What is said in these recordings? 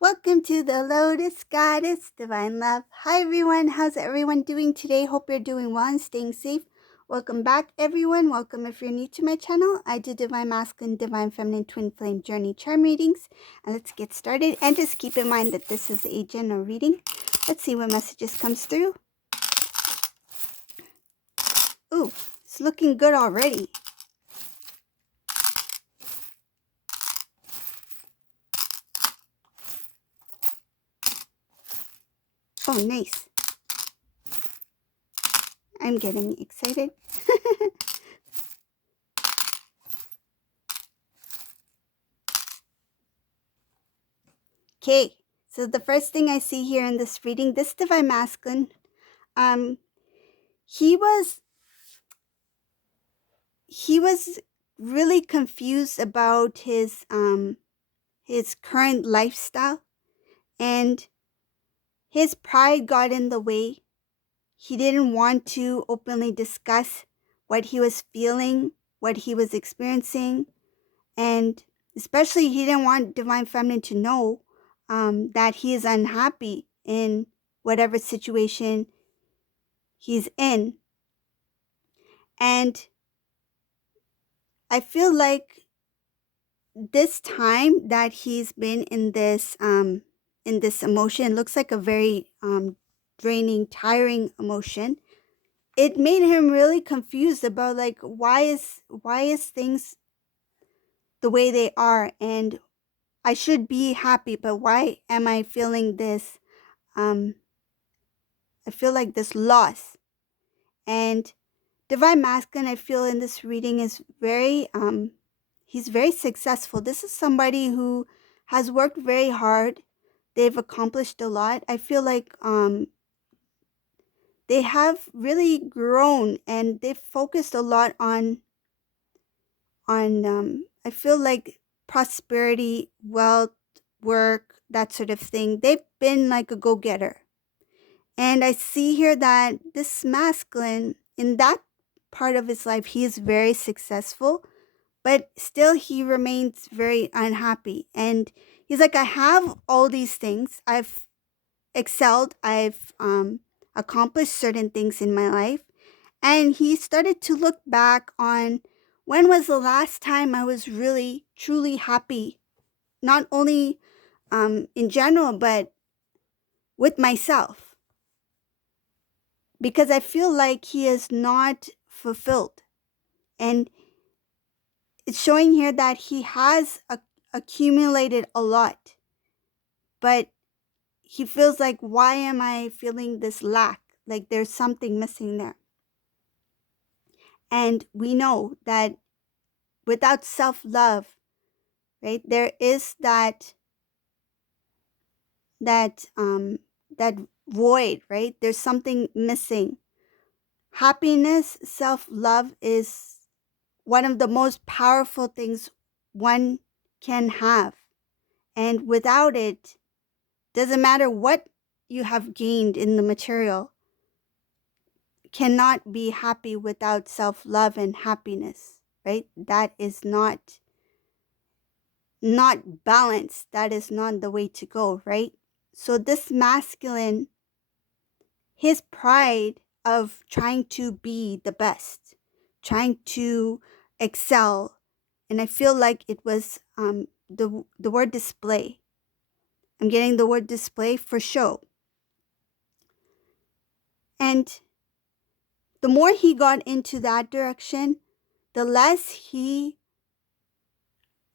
Welcome to the Lotus Goddess Divine Love. Hi everyone, how's everyone doing today? Hope you're doing well and staying safe. Welcome back everyone. Welcome if you're new to my channel. I do Divine Masculine, Divine Feminine, Twin Flame Journey Charm readings. And let's get started. And just keep in mind that this is a general reading. Let's see what messages comes through. Ooh, it's looking good already. Oh, nice. I'm getting excited. Okay, so the first thing I see here in this reading, this Divine Masculine, he was really confused about his current lifestyle, and his pride got in the way. He didn't want to openly discuss what he was feeling, what he was experiencing, and especially he didn't want Divine Feminine to know that he is unhappy in whatever situation he's in. And I feel like this time that he's been in this emotion, looks like a very draining, tiring emotion. It made him really confused about like why is things the way they are, and I should be happy, but why am I feeling this I feel like this loss. And Divine Masculine, I feel in this reading, is very he's very successful. This is somebody who has worked very hard. They've accomplished a lot. I feel like they have really grown, and they've focused a lot on I feel like prosperity, wealth, work, that sort of thing. They've been like a go-getter. And I see here that this masculine, in that part of his life, he is very successful, but still he remains very unhappy. And he's like, I have all these things. I've excelled. I've accomplished certain things in my life. And he started to look back on when was the last time I was really, truly happy, not only in general, but with myself. Because I feel like he is not fulfilled. And it's showing here that he has accumulated a lot, but he feels like, why am I feeling this lack? Like there's something missing there. And we know that without self-love, right, there is that that void, right? There's something missing. Happiness, self-love is one of the most powerful things one can have. And without it, doesn't matter what you have gained in the material, cannot be happy without self-love and happiness, right? That is not balanced. That is not the way to go, right? So this masculine, his pride of trying to be the best, trying to excel, and I feel like it was the word display. I'm getting the word display for show. And the more he got into that direction, the less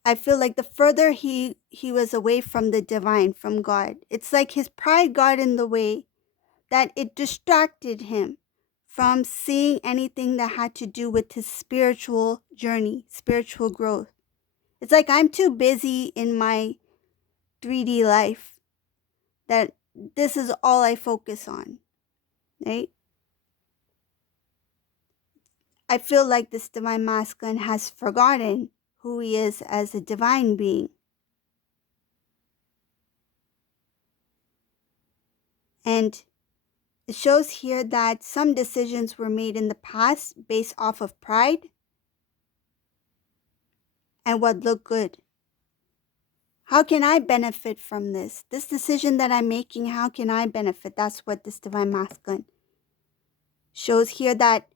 I feel like the further he was away from the divine, from God. It's like his pride got in the way, that it distracted him from seeing anything that had to do with his spiritual journey, spiritual growth. It's like I'm too busy in my 3D life that this is all I focus on, right? I feel like this divine masculine has forgotten who he is as a divine being. And it shows here that some decisions were made in the past based off of pride and what looked good. How can I benefit from this? This decision that I'm making, how can I benefit? That's what this Divine Masculine shows here, that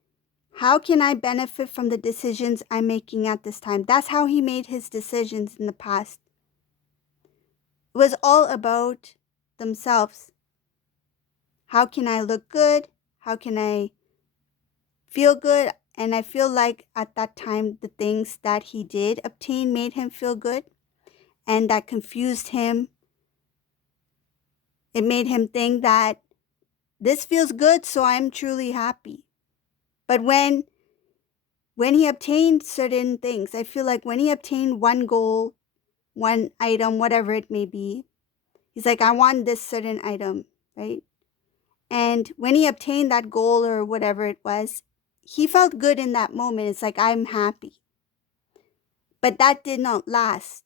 how can I benefit from the decisions I'm making at this time? That's how he made his decisions in the past. It was all about themselves. How can I look good? How can I feel good? And I feel like at that time, the things that he did obtain made him feel good, and that confused him. It made him think that this feels good, so I'm truly happy. But when he obtained certain things, I feel like when he obtained one goal, one item, whatever it may be, he's like, I want this certain item, right? And when he obtained that goal or whatever it was, he felt good in that moment. It's like, I'm happy. But that did not last.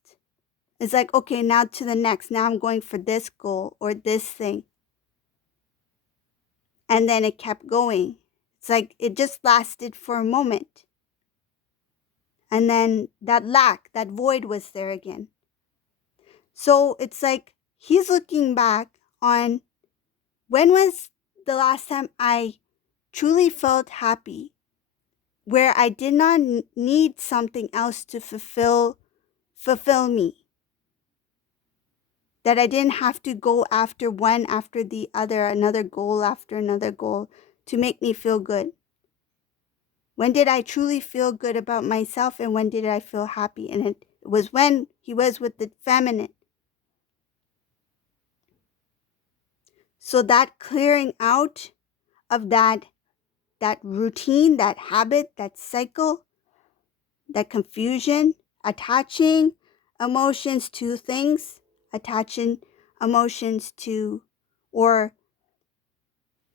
It's like, okay, now to the next. Now I'm going for this goal or this thing. And then it kept going. It's like it just lasted for a moment. And then that lack, that void was there again. So it's like he's looking back on, when was the last time I truly felt happy, where I did not need something else to fulfill me, that I didn't have to go after one after the other, another goal after another goal to make me feel good. When did I truly feel good about myself, and when did I feel happy? And it was when he was with the feminine. So that clearing out of that routine, that habit, that cycle, that confusion, attaching emotions to things, attaching emotions to, or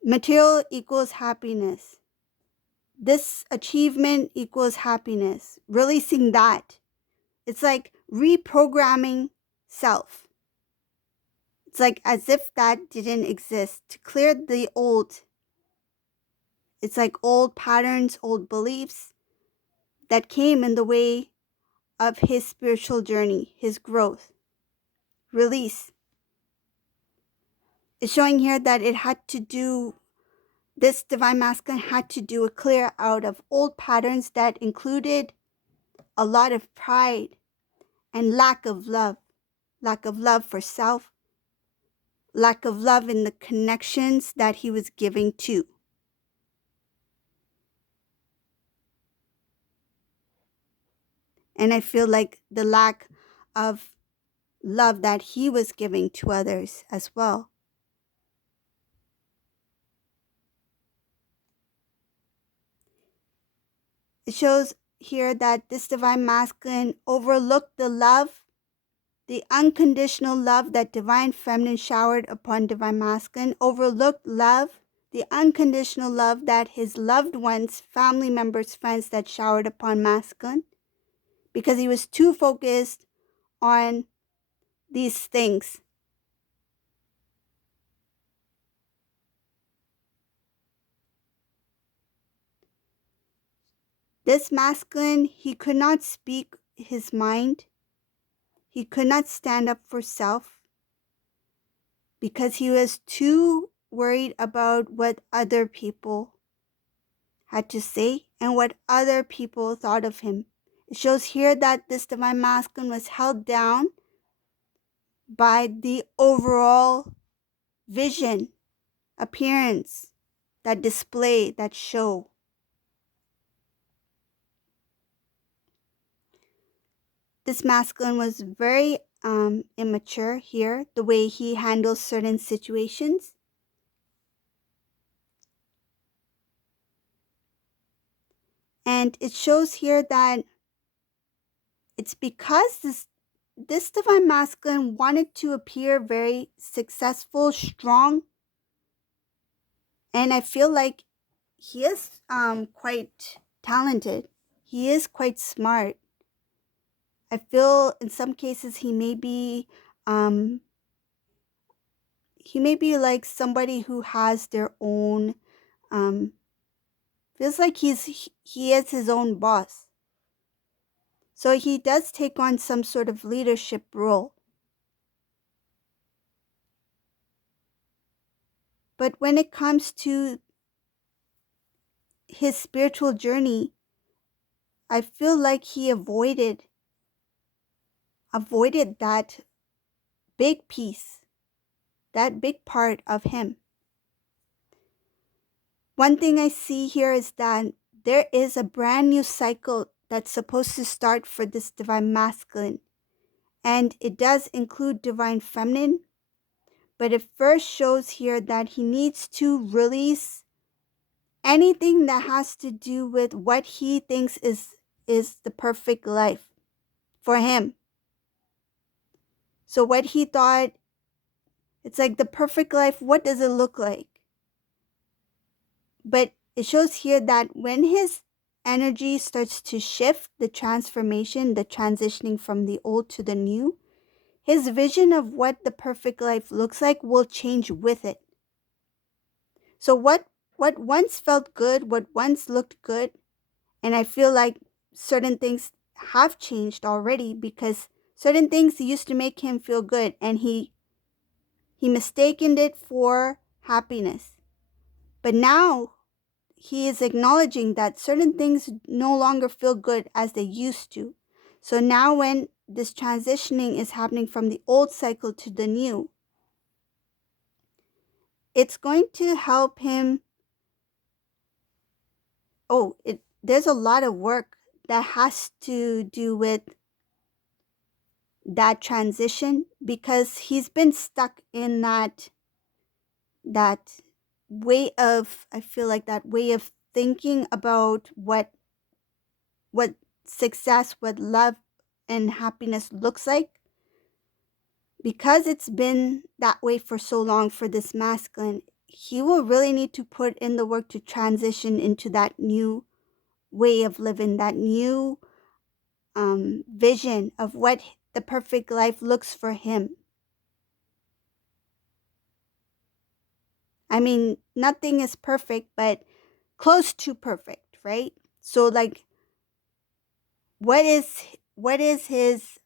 material equals happiness. This achievement equals happiness. Releasing that. It's like reprogramming self. It's like as if that didn't exist. To clear the old. It's like old patterns, old beliefs that came in the way of his spiritual journey, his growth. Release. It's showing here that it had to do, this Divine Masculine had to do a clear out of old patterns that included a lot of pride and lack of love for self, lack of love in the connections that he was giving to. And I feel like the lack of love that he was giving to others as well. It shows here that this Divine Masculine overlooked the love, the unconditional love that Divine Feminine showered upon Divine Masculine, overlooked love, the unconditional love that his loved ones, family members, friends that showered upon Masculine, because he was too focused on these things. This Masculine, he could not speak his mind. He could not stand up for self because he was too worried about what other people had to say and what other people thought of him. It shows here that this Divine Masculine was held down by the overall vision, appearance, that display, that show. This Masculine was very immature here, the way he handles certain situations. And it shows here that it's because this Divine Masculine wanted to appear very successful, strong. And I feel like he is quite talented. He is quite smart. I feel in some cases he may be like somebody who has their own, feels like he is his own boss. So he does take on some sort of leadership role. But when it comes to his spiritual journey, I feel like he avoided that big piece, that big part of him. One thing I see here is that there is a brand new cycle that's supposed to start for this divine masculine. And it does include divine feminine, but it first shows here that he needs to release anything that has to do with what he thinks is the perfect life for him. So what he thought, it's like the perfect life, what does it look like? But it shows here that when his energy starts to shift, the transformation, the transitioning from the old to the new, his vision of what the perfect life looks like will change with it. So what once felt good, what once looked good, and I feel like certain things have changed already, because certain things used to make him feel good and he mistaken it for happiness. But now he is acknowledging that certain things no longer feel good as they used to. So now when this transitioning is happening from the old cycle to the new, it's going to help him. There's a lot of work that has to do with that transition, because he's been stuck in that way of, I feel like that way of thinking about what success, what love and happiness looks like. Because it's been that way for so long for this masculine, he will really need to put in the work to transition into that new way of living, that new vision of what the perfect life looks for him. I mean, nothing is perfect, but close to perfect, right? So like, what is his,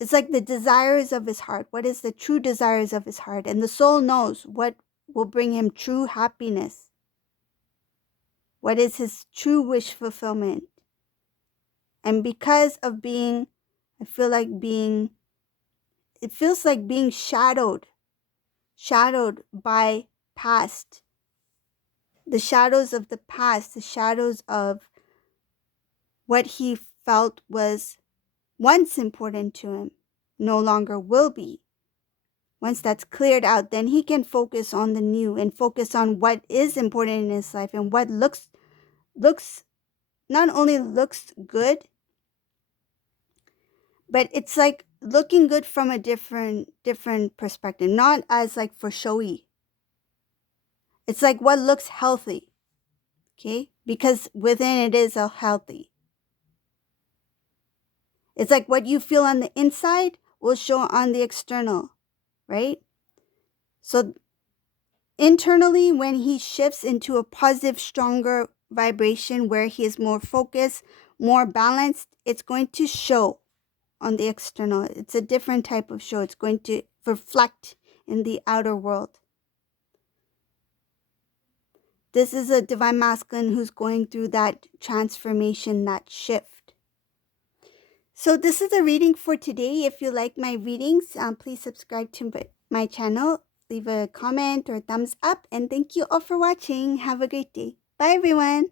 it's like the desires of his heart. What is the true desires of his heart? And the soul knows what will bring him true happiness. What is his true wish fulfillment? And because of being, it feels like being shadowed by past, the shadows of the past, the shadows of what he felt was once important to him, no longer will be. Once that's cleared out, then he can focus on the new and focus on what is important in his life and what looks not only looks good, but it's like looking good from a different perspective, not as like for showy. It's like what looks healthy, okay? Because within it is a healthy. It's like what you feel on the inside will show on the external, right? So internally, when he shifts into a positive, stronger vibration where he is more focused, more balanced, it's going to show on the external. It's a different type of show. It's going to reflect in the outer world. This is a divine masculine who's going through that transformation, that shift. So this is a reading for today. If you like my readings, please subscribe to my channel, leave a comment or thumbs up, and thank you all for watching. Have a great day. Bye everyone.